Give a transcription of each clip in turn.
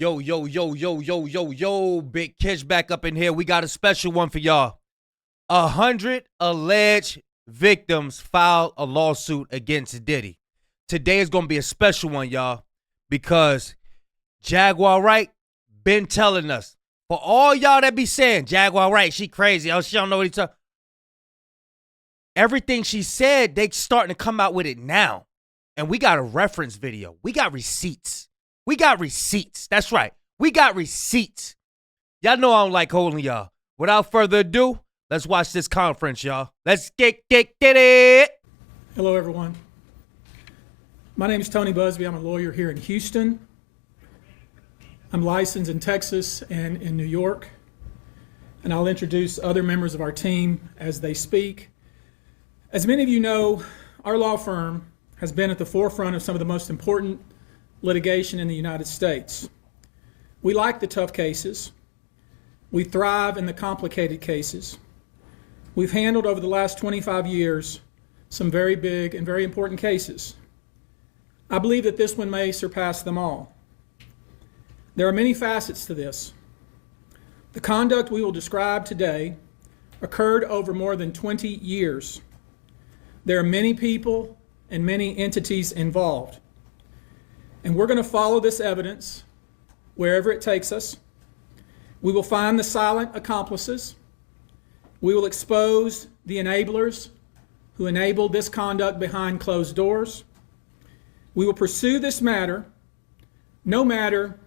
Yo, yo, yo, yo, yo, yo, yo, Big Kish back up in here. We got a special one for y'all. 100 alleged victims filed a lawsuit against Diddy. Today is going to be a special one, y'all, because Jaguar Wright been telling us, for all y'all that be saying, Jaguar Wright, she crazy. Oh, she don't know what he's talking. Everything she said, they starting to come out with it now. And we got a reference video. We got receipts. We got receipts. That's right. We got receipts. Y'all know I don't like holding y'all. Without further ado, let's watch this conference, y'all. Let's get it. Hello, everyone. My name is Tony Busby. I'm a lawyer here in Houston. I'm licensed in Texas and in New York. And I'll introduce other members of our team as they speak. As many of you know, our law firm has been at the forefront of some of the most important litigation in the United States. We like the tough cases. We thrive in the complicated cases. We've handled over the last 25 years some very big and very important cases. I believe that this one may surpass them all. There are many facets to this. The conduct we will describe today occurred over more than 20 years. There are many people and many entities involved. And we're going to follow this evidence wherever it takes us. We will find the silent accomplices. We will expose the enablers who enabled this conduct behind closed doors. We will pursue this matter no matter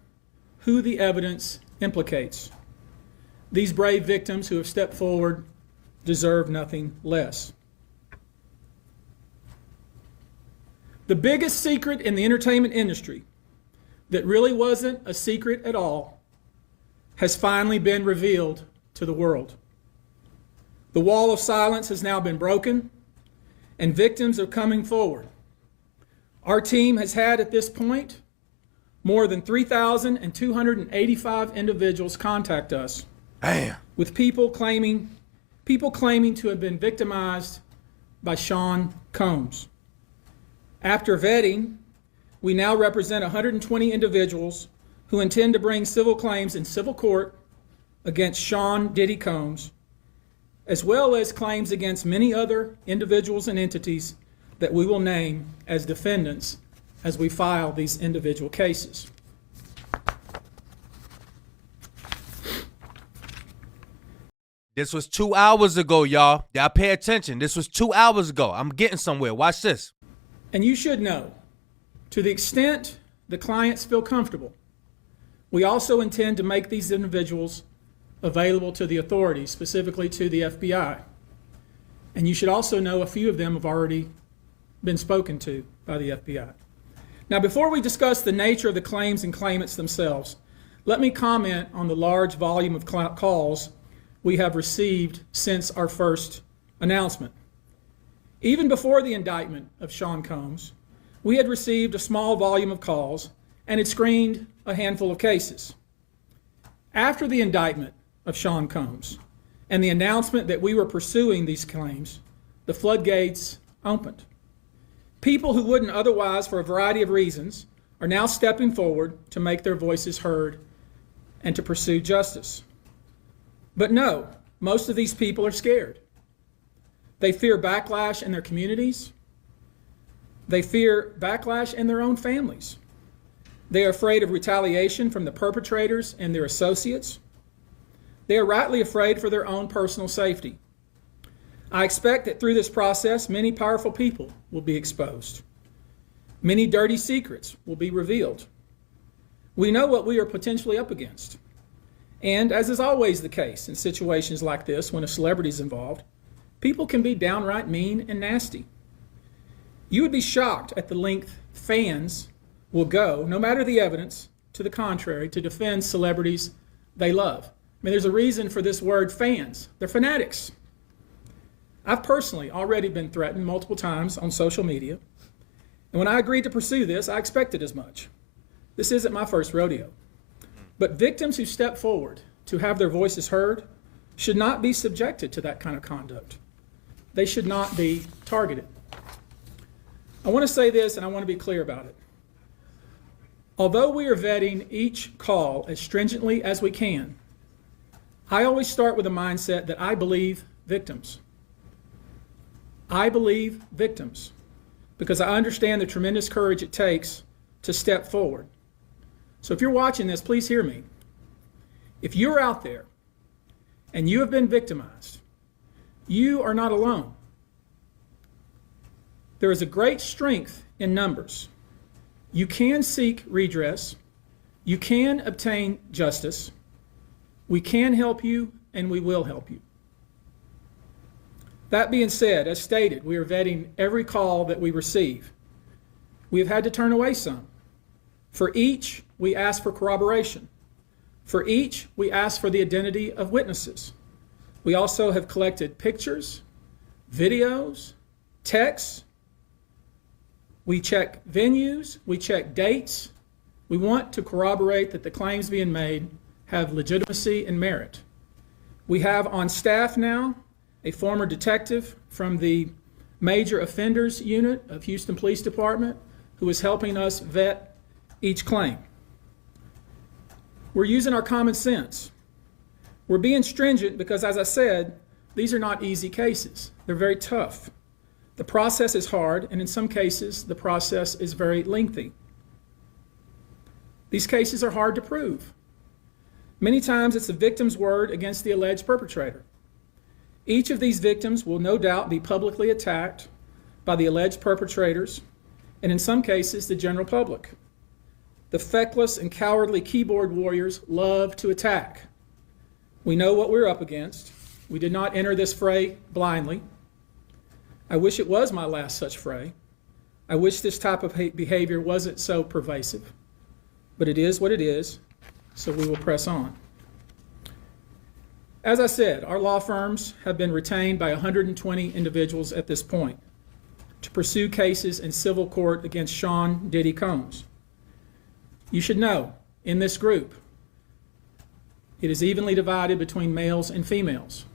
who the evidence implicates. These brave victims who have stepped forward deserve nothing less. The biggest secret in the entertainment industry that really wasn't a secret at all has finally been revealed to the world. The wall of silence has now been broken, and victims are coming forward. Our team has had at this point more than 3,285 individuals contact us. Damn. With people claiming to have been victimized by Sean Combs. After vetting, we now represent 120 individuals who intend to bring civil claims in civil court against Sean Diddy Combs, as well as claims against many other individuals and entities that we will name as defendants as we file these individual cases. This was 2 hours ago, y'all. Y'all pay attention. This was 2 hours ago. I'm getting somewhere. Watch this. And you should know, to the extent the clients feel comfortable, we also intend to make these individuals available to the authorities, specifically to the FBI. And you should also know a few of them have already been spoken to by the FBI. Now, before we discuss the nature of the claims and claimants themselves, let me comment on the large volume of calls we have received since our first announcement. Even before the indictment of Sean Combs, we had received a small volume of calls and had screened a handful of cases. After the indictment of Sean Combs and the announcement that we were pursuing these claims, the floodgates opened. People who wouldn't otherwise, for a variety of reasons, are now stepping forward to make their voices heard and to pursue justice. But no, most of these people are scared. They fear backlash in their communities. They fear backlash in their own families. They are afraid of retaliation from the perpetrators and their associates. They are rightly afraid for their own personal safety. I expect that through this process, many powerful people will be exposed. Many dirty secrets will be revealed. We know what we are potentially up against. And as is always the case in situations like this, when a celebrity is involved, people can be downright mean and nasty. You would be shocked at the length fans will go, no matter the evidence, to the contrary, to defend celebrities they love. I mean, there's a reason for this word fans. They're fanatics. I've personally already been threatened multiple times on social media. And when I agreed to pursue this, I expected as much. This isn't my first rodeo. But victims who step forward to have their voices heard should not be subjected to that kind of conduct. They should not be targeted. I want to say this, and I want to be clear about it. Although we are vetting each call as stringently as we can, I always start with a mindset that I believe victims. I believe victims because I understand the tremendous courage it takes to step forward. So if you're watching this, please hear me. If you're out there and you have been victimized, you are not alone. There is a great strength in numbers. You can seek redress. You can obtain justice. We can help you, and we will help you. That being said, as stated, we are vetting every call that we receive. We have had to turn away some. For each, we ask for corroboration. For each, we ask for the identity of witnesses. We also have collected pictures, videos, texts. We check venues, we check dates. We want to corroborate that the claims being made have legitimacy and merit. We have on staff now a former detective from the Major Offenders Unit of Houston Police Department who is helping us vet each claim. We're using our common sense. We're being stringent because, as I said, these are not easy cases. They're very tough. The process is hard, and in some cases, the process is very lengthy. These cases are hard to prove. Many times, it's the victim's word against the alleged perpetrator. Each of these victims will no doubt be publicly attacked by the alleged perpetrators, and in some cases, the general public. The feckless and cowardly keyboard warriors love to attack. We know what we're up against. We did not enter this fray blindly. I wish it was my last such fray. I wish this type of behavior wasn't so pervasive, but it is what it is, so we will press on. As I said, our law firms have been retained by 120 individuals at this point to pursue cases in civil court against Sean Diddy Combs. You should know, in this group, it is evenly divided between males and females.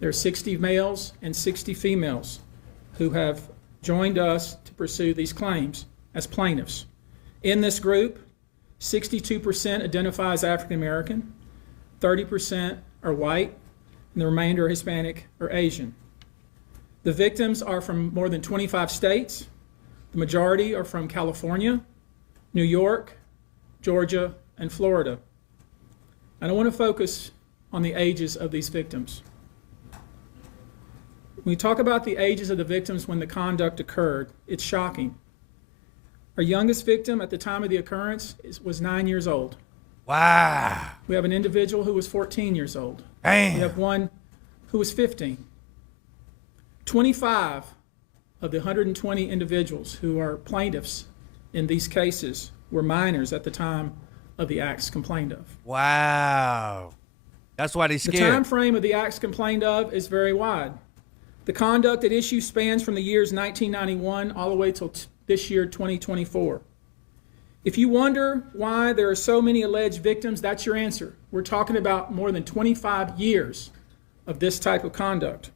There are 60 males and 60 females who have joined us to pursue these claims as plaintiffs. In this group, 62% identify as African American, 30% are white, and the remainder are Hispanic or Asian. The victims are from more than 25 states. The majority are from California, New York, Georgia, and Florida. And I want to focus on the ages of these victims. When we talk about the ages of the victims when the conduct occurred, it's shocking. Our youngest victim at the time of the occurrence was 9 years old. Wow. We have an individual who was 14 years old. Damn. We have one who was 15. 25 of the 120 individuals who are plaintiffs in these cases were minors at the time of the acts complained of. Wow. That's why they scared. The time frame of the acts complained of is very wide. The conduct at issue spans from the years 1991 all the way till this year, 2024. If you wonder why there are so many alleged victims, that's your answer. We're talking about more than 25 years of this type of conduct.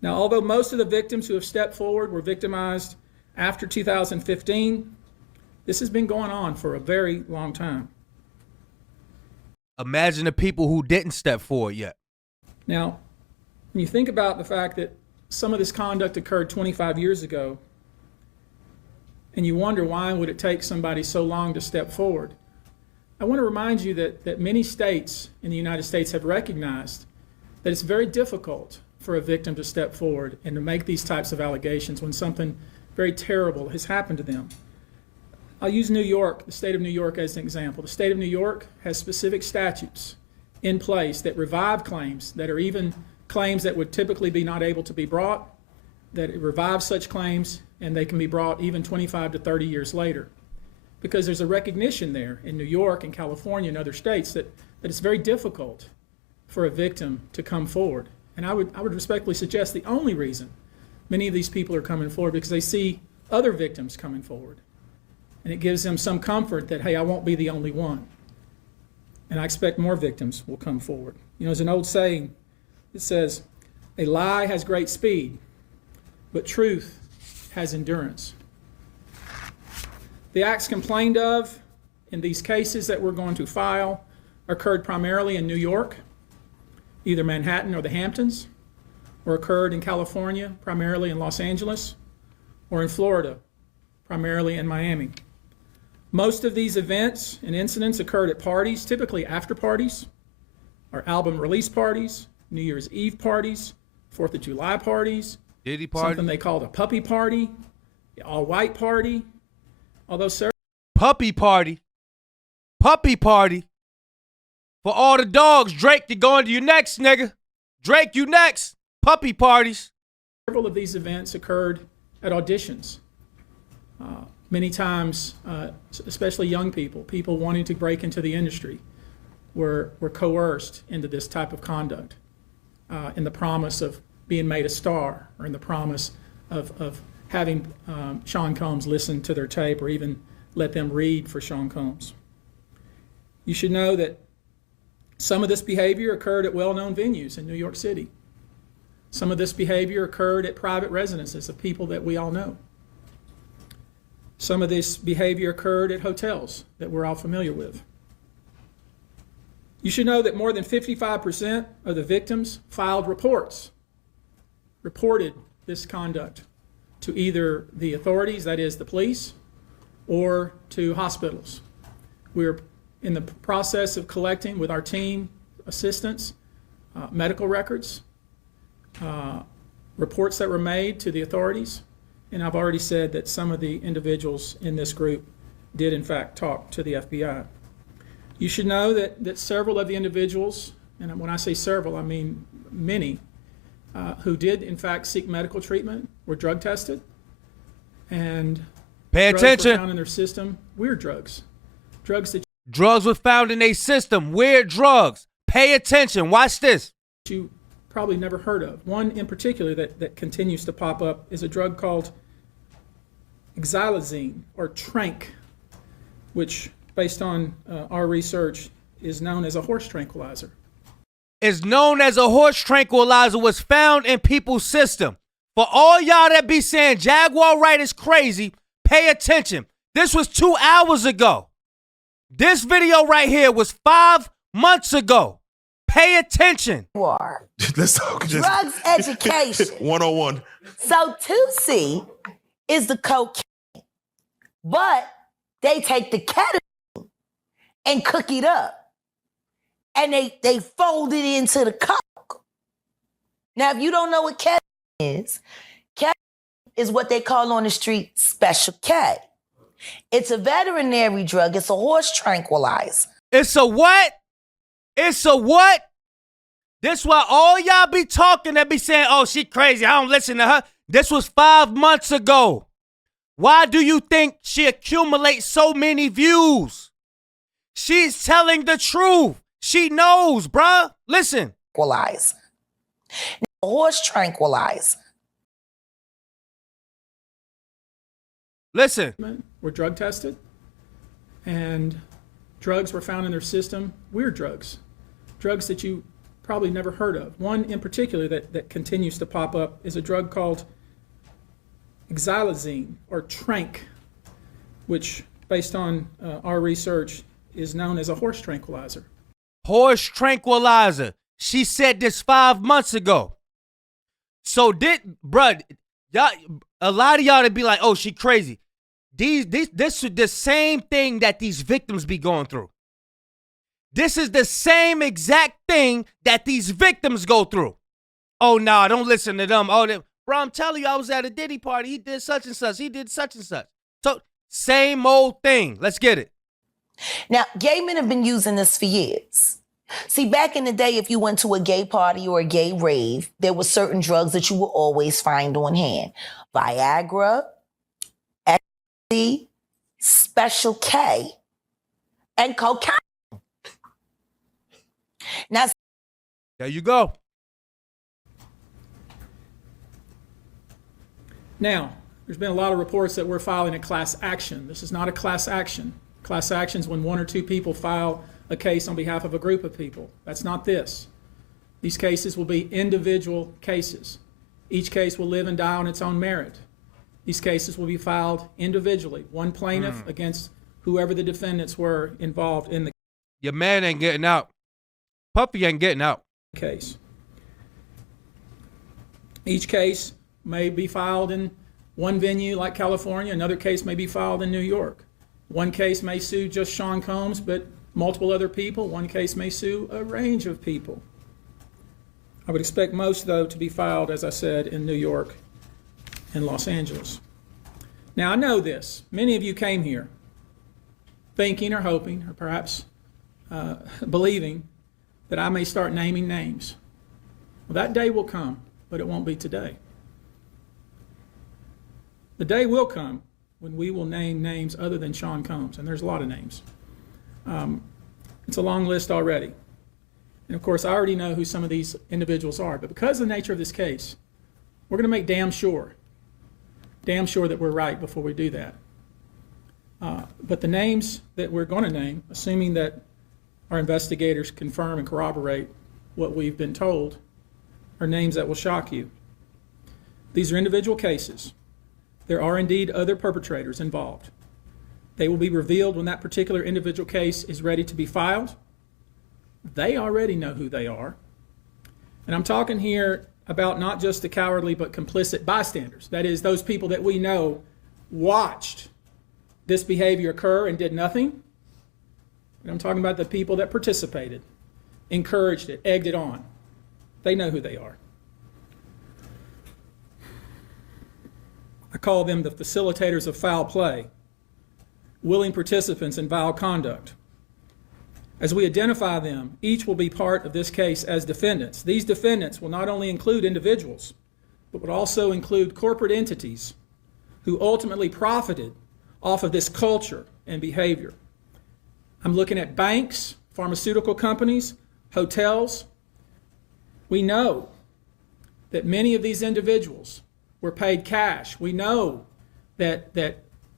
Now, although most of the victims who have stepped forward were victimized after 2015, this has been going on for a very long time. Imagine the people who didn't step forward yet. Now, when you think about the fact that some of this conduct occurred 25 years ago, and you wonder why would it take somebody so long to step forward, I want to remind you that many states in the United States have recognized that it's very difficult for a victim to step forward and to make these types of allegations when something very terrible has happened to them. I'll use New York, the state of New York, as an example. The state of New York has specific statutes in place that revive claims that are even claims that would typically be not able to be brought, that it revives such claims and they can be brought even 25 to 30 years later. Because there's a recognition there in New York and California and other states that it's very difficult for a victim to come forward. And I would respectfully suggest the only reason many of these people are coming forward because they see other victims coming forward. And it gives them some comfort that, hey, I won't be the only one. And I expect more victims will come forward. You know, there's an old saying that says, a lie has great speed, but truth has endurance. The acts complained of in these cases that we're going to file occurred primarily in New York, either Manhattan or the Hamptons, or occurred in California, primarily in Los Angeles, or in Florida, primarily in Miami. Most of these events and incidents occurred at parties, typically after parties, or album release parties, New Year's Eve parties, 4th of July parties, Diddy party, something they called a puppy party, the all-white party, although puppy party, puppy party. For all the dogs, Drake, you're going to you next, nigga. Drake, you next. Puppy parties. several of these events occurred at auditions. Many times, especially young people wanting to break into the industry, were coerced into this type of conduct in the promise of being made a star, or in the promise of having Sean Combs listen to their tape, or even let them read for Sean Combs. You should know that some of this behavior occurred at well-known venues in New York City. Some of this behavior occurred at private residences of people that we all know. Some of this behavior occurred at hotels that we're all familiar with. You should know that more than 55% of the victims filed reports, reported this conduct to either the authorities, that is the police, or to hospitals. We're in the process of collecting with our team assistants, medical records, reports that were made to the authorities, and I've already said that some of the individuals in this group did in fact talk to the FBI. You should know that several of the individuals, and when I say several, I mean many, who did in fact seek medical treatment were drug tested, and pay attention. Drugs were found in their system, weird drugs. Drugs were found in their system, weird drugs. Pay attention, watch this. You probably never heard of. One in particular that continues to pop up is a drug called xylazine, or trank, which based on our research is known as a horse tranquilizer. Is known as a horse tranquilizer, was found in people's system. For all y'all that be saying Jaguar Wright is crazy, pay attention. This was 2 hours ago. This video right here was 5 months ago. Pay attention. Let's talk drugs education 101. So Tootsie is the cocaine, but they take the ketamine and cook it up, and they fold it into the coke. Now, if you don't know what ketamine is what they call on the street Special K. It's a veterinary drug. It's a horse tranquilizer. It's a what? It's a what? This why all y'all be talking that be saying, oh, she crazy, I don't listen to her. This was 5 months ago. Why do you think she accumulates so many views? She's telling the truth. She knows, bruh. Listen. Tranquilizer. Horse tranquilizer. Listen. Were drug tested, and drugs were found in their system, weird drugs. Drugs that you probably never heard of. One in particular that continues to pop up is a drug called xylazine, or trank, which based on our research is known as a horse tranquilizer. Horse tranquilizer. She said this 5 months ago. So bruh, y'all, a lot of y'all that be like, oh, she crazy. This is the same thing that these victims be going through. This is the same exact thing that these victims go through. Oh, nah, don't listen to them. Oh, bro, I'm telling you, I was at a Diddy party. He did such and such. He did such and such. So, same old thing. Let's get it. Now, gay men have been using this for years. See, back in the day, if you went to a gay party or a gay rave, there were certain drugs that you would always find on hand. Viagra, ecstasy, Special K, and cocaine. Now, there you go. Now, there's been a lot of reports that we're filing a class action. This is not a class action. Class action is when one or two people file a case on behalf of a group of people. That's not this. These cases will be individual cases. Each case will live and die on its own merit. These cases will be filed individually, one plaintiff against whoever the defendants were involved in the Your man ain't getting out. Puffy ain't getting out. case. Each case may be filed in one venue like California, another case may be filed in New York. One case may sue just Sean Combs, but multiple other people. One case may sue a range of people. I would expect most, though, to be filed, as I said, in New York and Los Angeles. Now, I know this. Many of you came here thinking or hoping or perhaps believing that I may start naming names. Well, that day will come, but it won't be today. The day will come when we will name names other than Sean Combs, and there's a lot of names. It's a long list already. And of course, I already know who some of these individuals are, but because of the nature of this case, we're going to make damn sure that we're right before we do that. But the names that we're going to name, assuming that our investigators confirm and corroborate what we've been told, are names that will shock you. These are individual cases. There are indeed other perpetrators involved. They will be revealed when that particular individual case is ready to be filed. They already know who they are. And I'm talking here about not just the cowardly but complicit bystanders. That is, those people that we know watched this behavior occur and did nothing. And I'm talking about the people that participated, encouraged it, egged it on. They know who they are. I call them the facilitators of foul play, willing participants in vile conduct. As we identify them, each will be part of this case as defendants. These defendants will not only include individuals, but would also include corporate entities who ultimately profited off of this culture and behavior. I'm looking at banks, pharmaceutical companies, hotels. We know that many of these individuals were paid cash. We know that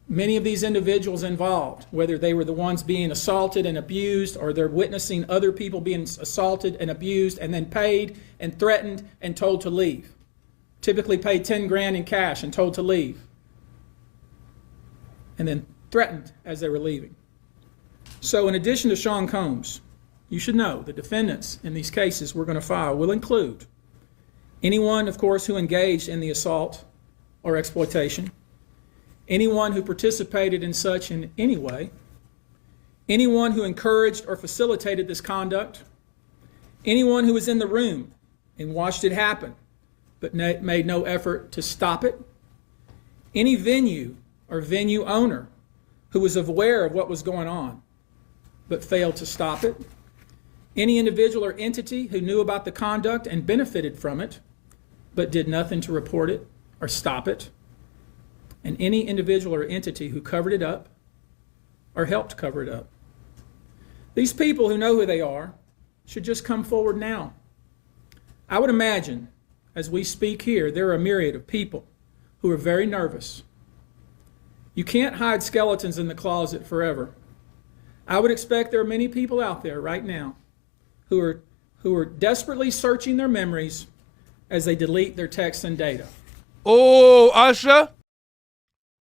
many of these individuals involved, whether they were the ones being assaulted and abused or they're witnessing other people being assaulted and abused and then paid and threatened and told to leave. Typically paid 10 grand in cash and told to leave. And then threatened as they were leaving. So in addition to Sean Combs, you should know the defendants in these cases we're going to file will include anyone, of course, who engaged in the assault or exploitation, anyone who participated in such in any way, anyone who encouraged or facilitated this conduct, anyone who was in the room and watched it happen but made no effort to stop it, any venue or venue owner who was aware of what was going on but failed to stop it, any individual or entity who knew about the conduct and benefited from it but did nothing to report it or stop it, and any individual or entity who covered it up or helped cover it up. These people who know who they are should just come forward now. I would imagine, as we speak here, there are a myriad of people who are very nervous. You can't hide skeletons in the closet forever. I would expect there are many people out there right now who are desperately searching their memories as they delete their texts and data. Oh, Usher.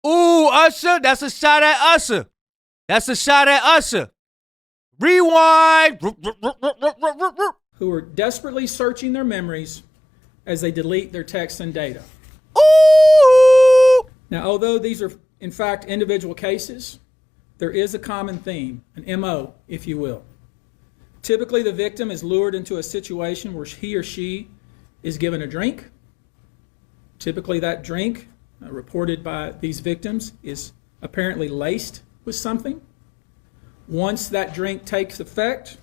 Ooh, Usher. That's a shot at Usher. That's a shot at Usher. Rewind. Who are desperately searching their memories as they delete their texts and data. Ooh. Now, although these are, in fact, individual cases, there is a common theme, an MO, if you will. Typically, the victim is lured into a situation where he or she is given a drink. Typically, that drink, reported by these victims, is apparently laced with something. Once that drink takes effect,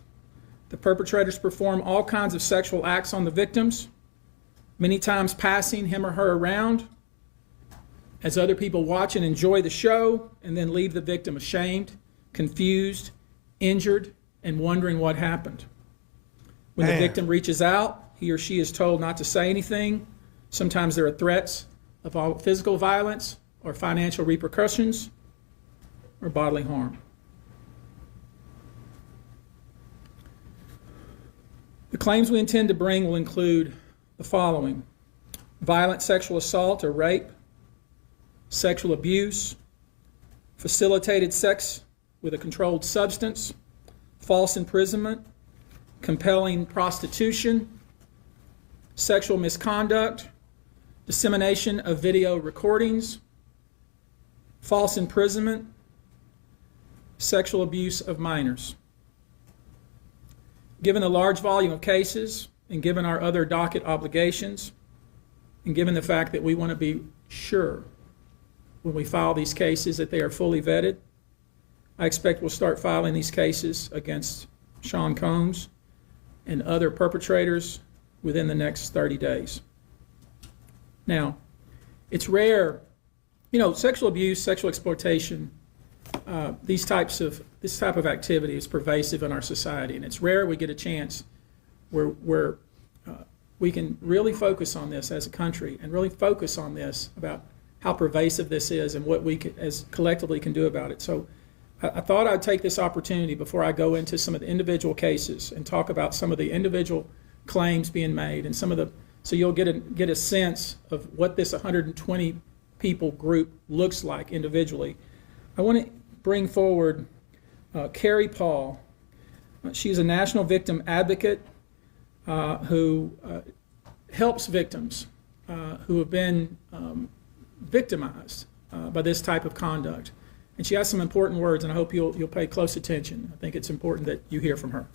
the perpetrators perform all kinds of sexual acts on the victims, many times passing him or her around as other people watch and enjoy the show, and then leave the victim ashamed, confused, injured, and wondering what happened. When the victim reaches out, he or she is told not to say anything. Sometimes there are threats of physical violence or financial repercussions or bodily harm. The claims we intend to bring will include the following: violent sexual assault or rape, sexual abuse, facilitated sex with a controlled substance, false imprisonment, compelling prostitution, sexual misconduct, dissemination of video recordings, false imprisonment, sexual abuse of minors. Given the large volume of cases, and given our other docket obligations, and given the fact that we want to be sure when we file these cases that they are fully vetted, I expect we'll start filing these cases against Sean Combs and other perpetrators within the next 30 days. Now, it's rare, sexual abuse, sexual exploitation, this type of activity is pervasive in our society, and it's rare we get a chance where we can really focus on this as a country and really focus on this about how pervasive this is and what we as collectively can do about it. So I thought I'd take this opportunity before I go into some of the individual cases and talk about some of the individual claims being made and so you'll get a sense of what this 120 people group looks like individually. I want to bring forward Carrie Paul. She's a national victim advocate who helps victims who have been victimized by this type of conduct. And she has some important words, and I hope you'll pay close attention. I think it's important that you hear from her.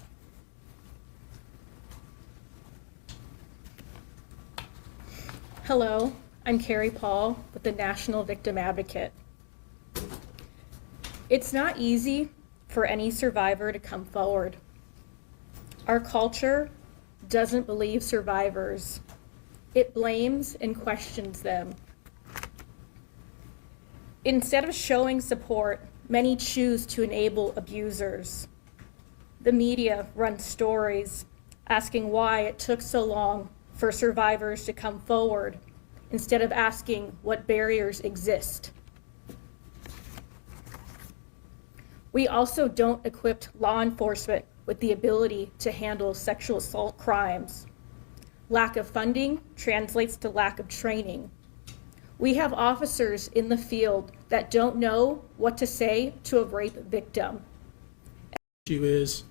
Hello, I'm Carrie Paul with the National Victim Advocate. It's not easy for any survivor to come forward. Our culture doesn't believe survivors. It blames and questions them. Instead of showing support, many choose to enable abusers. The media runs stories asking why it took so long for survivors to come forward instead of asking what barriers exist. We also don't equip law enforcement with the ability to handle sexual assault crimes. Lack of funding translates to lack of training. We have officers in the field that don't know what to say to a rape victim. The issue is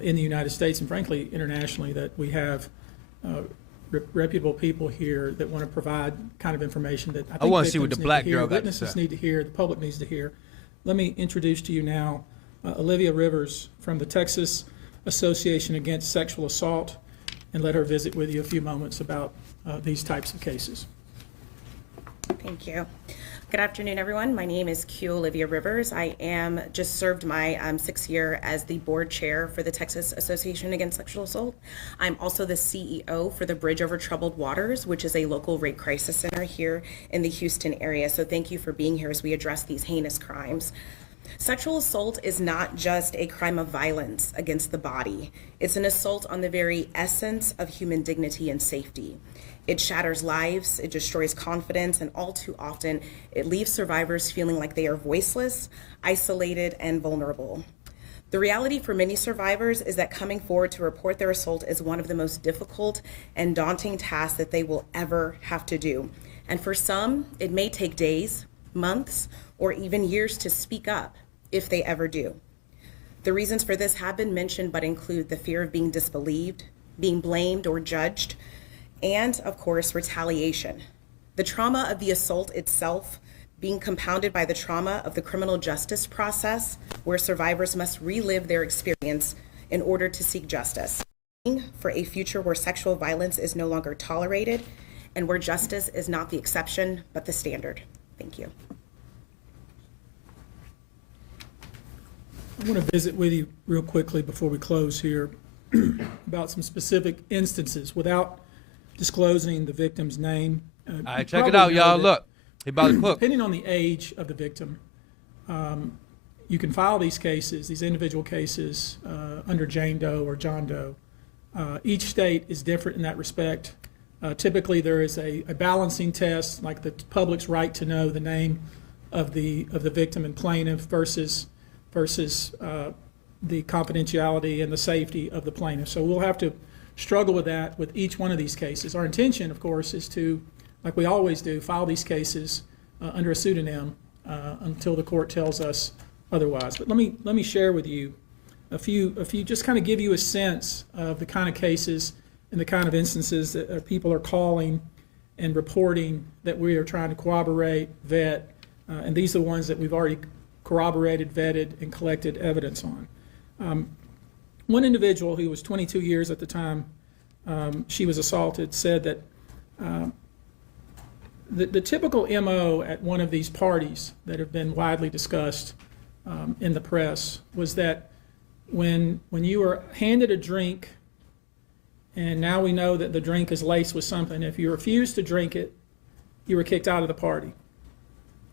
in the United States and frankly internationally that we have reputable people here that want to provide kind of information that I think want to see what the black girl got to witnesses say. need to hear, the public needs to hear. Let me introduce to you now Olivia Rivers from the Texas Association Against Sexual Assault, and let her visit with you a few moments about these types of cases. Thank you. Good afternoon, everyone. My name is Q Olivia Rivers. I am just served my 6th year as the board chair for the Texas Association Against Sexual Assault. I'm also the CEO for the Bridge Over Troubled Waters, which is a local rape crisis center here in the Houston area. So thank you for being here as we address these heinous crimes. Sexual assault is not just a crime of violence against the body. It's an assault on the very essence of human dignity and safety. It shatters lives, it destroys confidence, and all too often, it leaves survivors feeling like they are voiceless, isolated, and vulnerable. The reality for many survivors is that coming forward to report their assault is one of the most difficult and daunting tasks that they will ever have to do. And for some, it may take days, months, or even years to speak up, if they ever do. The reasons for this have been mentioned, but include the fear of being disbelieved, being blamed or judged, and of course, retaliation. The trauma of the assault itself being compounded by the trauma of the criminal justice process, where survivors must relive their experience in order to seek justice. For a future where sexual violence is no longer tolerated and where justice is not the exception, but the standard. Thank you. I want to visit with you real quickly before we close here about some specific instances without disclosing the victim's name. All right, check it out, y'all. Look, he about to cook. Depending on the age of the victim, you can file these cases, these individual cases, under Jane Doe or John Doe. Each state is different in that respect. Typically, there is a balancing test, like the public's right to know the name of the victim and plaintiff versus the confidentiality and the safety of the plaintiff. So we'll have to struggle with that with each one of these cases. Our intention, of course, is to, like we always do, file these cases under a pseudonym until the court tells us otherwise. But let me share with you a few, just kind of give you a sense of the kind of cases and the kind of instances that people are calling and reporting that we are trying to corroborate, vet, and these are the ones that we've already corroborated, vetted, and collected evidence on. One individual who was 22 years at the time she was assaulted said that the typical MO at one of these parties that have been widely discussed in the press was that when you were handed a drink, and now we know that the drink is laced with something, if you refused to drink it, you were kicked out of the party.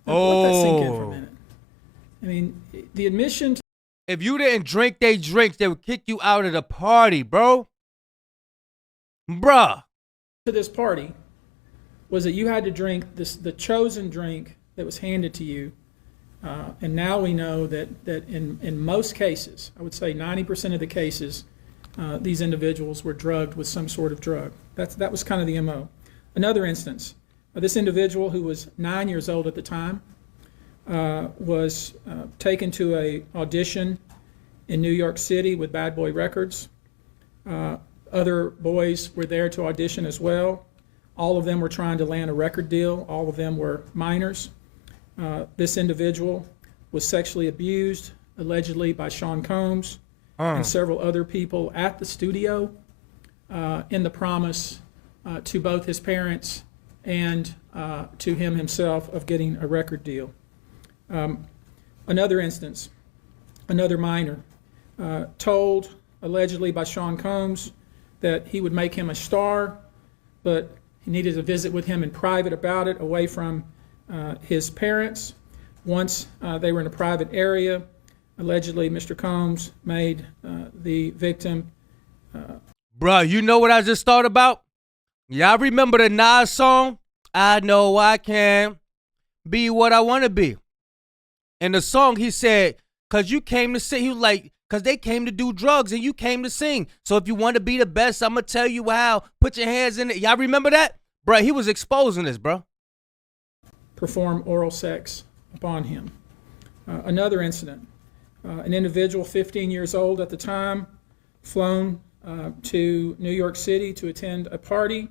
Now, let that sink in for a minute. I mean, the admission If you didn't drink they drinks, they would kick you out of the party, bro. Bruh. to this party was that you had to drink the chosen drink that was handed to you. And now we know that in most cases, I would say 90% of the cases, these individuals were drugged with some sort of drug. That was kind of the MO. Another instance, this individual who was 9 years old at the time was taken to a audition in New York City with Bad Boy Records. Other boys were there to audition as well. All of them were trying to land a record deal. All of them were minors. This individual was sexually abused, allegedly by Sean Combs and several other people at the studio in the promise to both his parents and to him himself of getting a record deal. Another instance, another minor, told allegedly by Sean Combs that he would make him a star, but he needed to visit with him in private about it, away from his parents. Once they were in a private area, allegedly Mr. Combs made the victim. Bruh, you know what I just thought about? Y'all remember the Nas song? I know I can be what I want to be. In the song, he said, because you came to sing, he was like, because they came to do drugs and you came to sing. So if you want to be the best, I'm going to tell you how. Put your hands in it. Y'all remember that? Bruh, he was exposing this, bro. Perform oral sex upon him. Another incident, an individual 15 years old at the time, flown to New York City to attend a party,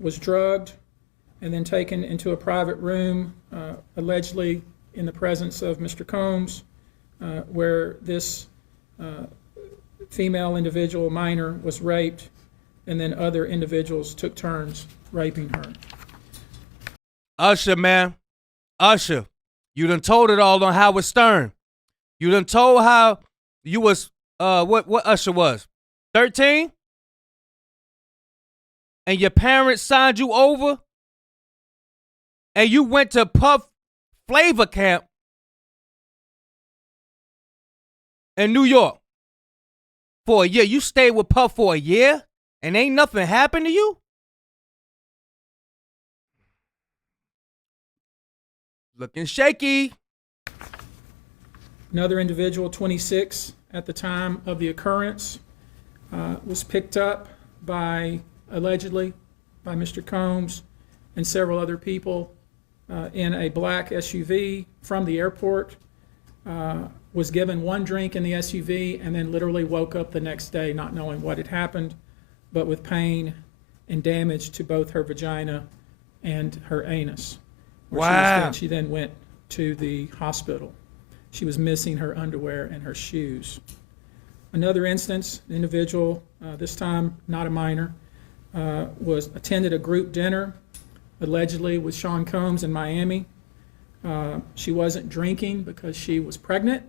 was drugged, and then taken into a private room, allegedly in the presence of Mr. Combs, where this female individual, minor, was raped, and then other individuals took turns raping her. Usher, man. Usher. You done told it all on Howard Stern. You done told how you was, what Usher was? 13? And your parents signed you over? And you went to Puff Flavor Camp in New York for a year. You stayed with Puff for a year and ain't nothing happened to you? Looking shaky. Another individual, 26 at the time of the occurrence, was picked up by, allegedly, by Mr. Combs and several other people in a black SUV from the airport, was given one drink in the SUV, and then literally woke up the next day not knowing what had happened, but with pain and damage to both her vagina and her anus. Wow. She then went to the hospital. She was missing her underwear and her shoes. Another instance, an individual, this time not a minor, was attended a group dinner, allegedly with Sean Combs in Miami. She wasn't drinking because she was pregnant,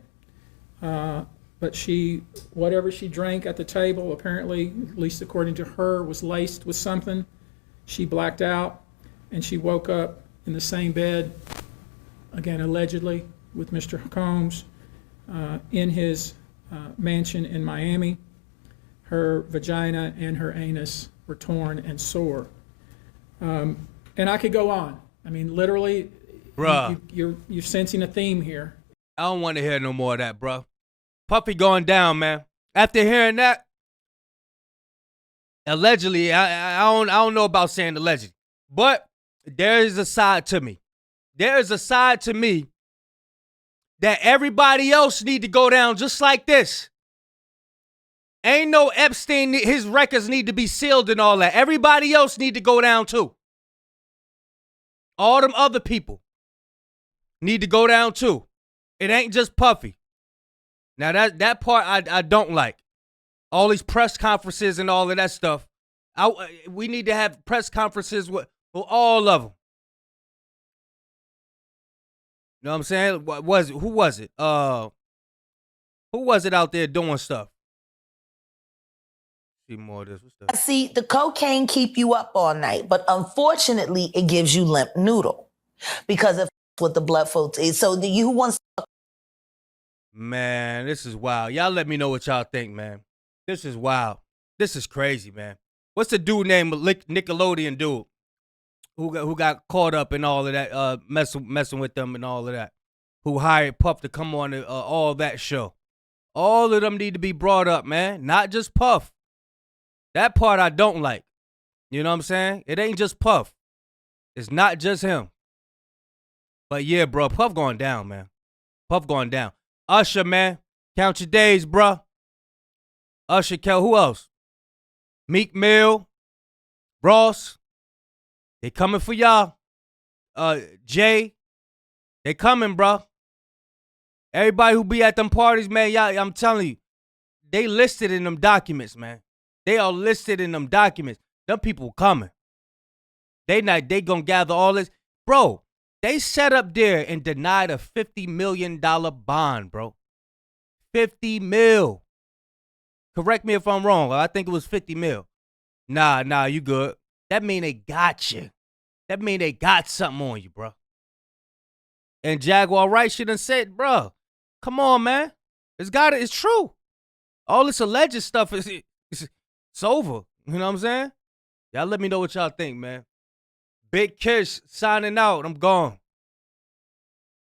but whatever she drank at the table, apparently, at least according to her, was laced with something. She blacked out, and she woke up in the same bed, again, allegedly, with Mr. Combs in his mansion in Miami. Her vagina and her anus were torn and sore. And I could go on. I mean, literally, Bruh. you're sensing a theme here. I don't want to hear no more of that, bro. Puffy going down, man. After hearing that, allegedly, I don't know about saying allegedly, but there is a side to me there is a side to me that everybody else need to go down just like this. Ain't no Epstein, his records need to be sealed and all that. Everybody else need to go down too. All them other people need to go down too. It ain't just Puffy. Now that part I don't like. All these press conferences and all of that stuff. We need to have press conferences with all of them. You know what I'm saying? Who was it? Who was it out there doing stuff? See more of this. What's that? See, the cocaine keep you up all night, but unfortunately, it gives you limp noodle because of what the blood flow. So who wants? Man, this is wild. Y'all let me know what y'all think, man. This is wild. This is crazy, man. What's the dude named Nickelodeon dude who got caught up in all of that, messing with them and all of that, who hired Puff to come on all that show? All of them need to be brought up, man. Not just Puff. That part I don't like. You know what I'm saying? It ain't just Puff. It's not just him. But yeah, bro, Puff going down, man. Puff going down. Usher, man. Count your days, bro. Usher, who else? Meek Mill. Ross. They coming for y'all. Jay. They coming, bro. Everybody who be at them parties, man, y'all, I'm telling you, they listed in them documents, man. They are listed in them documents. Them people coming. They gonna gather all this. Bro, they sat up there and denied a $50 million bond, bro. 50 mil. Correct me if I'm wrong. I think it was 50 mil. Nah, you good. That mean they got you. That mean they got something on you, bro. And Jaguar Wright should have said, bro, come on, man. It's true. All this alleged stuff it's over. You know what I'm saying? Y'all let me know what y'all think, man. Big Kish signing out. I'm gone.